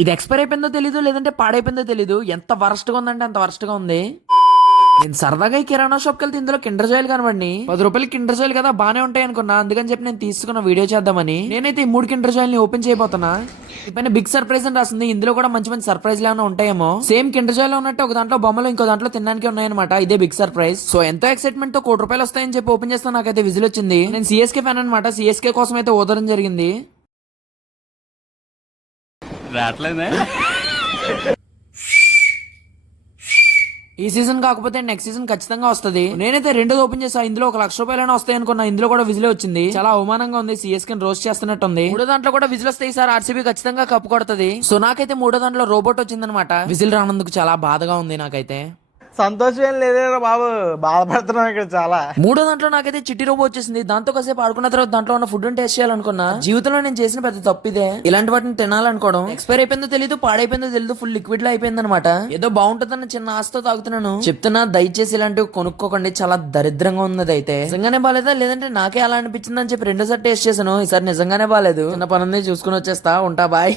ఇది ఎక్స్పైర్ అయిపోయిందో తెలీదు, లేదంటే పాడైపోయిందో తెలీదు. ఎంత వరస్ట్ గా ఉందంటే అంత వరస్ట్ గా ఉంది. నేను సరదాగా ఈ కిరాణా షాప్కి వెళ్తే ఇందులో కిండర్ జాయిలు కనబడి 10 రూపాయలకి కిండర్ జాయిలు కదా బానే ఉంటాయి అనుకున్నా. అందుకని చెప్పి నేను తీసుకున్న వీడియో చేద్దామని నేనైతే ఈ 3 కిండర్ జాయిల్ ని ఓపెన్ చేయబోతున్నా. పైన బిగ్ సర్ప్రైజ్ అని రాసింది. ఇందులో కూడా మంచి మంచి సర్ప్రైజ్ ఏమైనా ఉంటాయేమో. సేమ్ కిండర్ జాయిల్ ఉన్నట్టు ఒక దాంట్లో బొమ్మలు, ఇంకో దాంట్లో తినడానికి ఉన్నాయన్నమాట. ఇదే బిగ్ సర్ప్రైజ్. సో ఎంతో ఎక్సైట్మెంట్ తో ₹1 వస్తాయని చెప్పి ఓపెన్ చేస్తా. నాకైతే విజిల్ వచ్చింది. నేను సిఎస్కే ఫ్యాన్ అనమాట. సిఎస్కే కోసం అయితే ఓదరం జరిగింది. ఈ సీజన్ కాకపోతే నెక్స్ట్ సీజన్ ఖచ్చితంగా వస్తుంది. నేనైతే 2 ఓపెన్ చేసా. ఇందులో ₹1,00,000 వస్తాయి అనుకున్నా. ఇందులో కూడా విజిల్ వచ్చింది. చాలా అవమానంగా ఉంది. సిఎస్కే రోస్ట్ చేస్తున్నట్టు ఉంది. 3 దాంట్లో కూడా విజిల్ వస్తాయి. సార్ ఆర్సీబీ ఖచ్చితంగా కప్పు కొడుతుంది. సో నాకైతే 3 దాంట్లో రోబోట్ వచ్చిందనమాట. విజిల్ రానందుకు చాలా బాధగా ఉంది నాకైతే. సంతోషం ఏం లేదేరా బాబు, బాధపడుతున్నాం ఇక్కడ చాలా. 3 దాంట్లో నాకైతే చిట్టి రోబో వచ్చేసింది. దాంతో కాసేపు ఆడుకున్న తర్వాత దాంట్లో ఉన్న ఫుడ్ టేస్ట్ చేయాలనుకున్నా. జీవితంలో నేను చేసిన పెద్ద తప్పు ఇదే. ఇలాంటి వాటిని తినాలనుకోవడం. ఎక్స్పైర్ అయిపోయిందో తెలియదు, పాడైపోయిందో తెలియదు, ఫుల్ లిక్విడ్ లో అయిపోయింది అనమాట. ఏదో బాగుంటుందన్న చిన్న ఆశతో తాగుతున్నాను. చెప్తున్నా దయచేసి ఇలాంటివి కొనుక్కోకండి. చాలా దరిద్రంగా ఉన్నది. అయితే నిజంగానే బాగాలేదా, లేదంటే నాకే అలా అనిపించింది అని చెప్పి 2సారి టేస్ట్ చేశాను. ఈసారి నిజంగానే బాగాలేదు. చిన్న పనుంది, చూసుకుని వచ్చేస్తా. ఉంటా, బాయ్.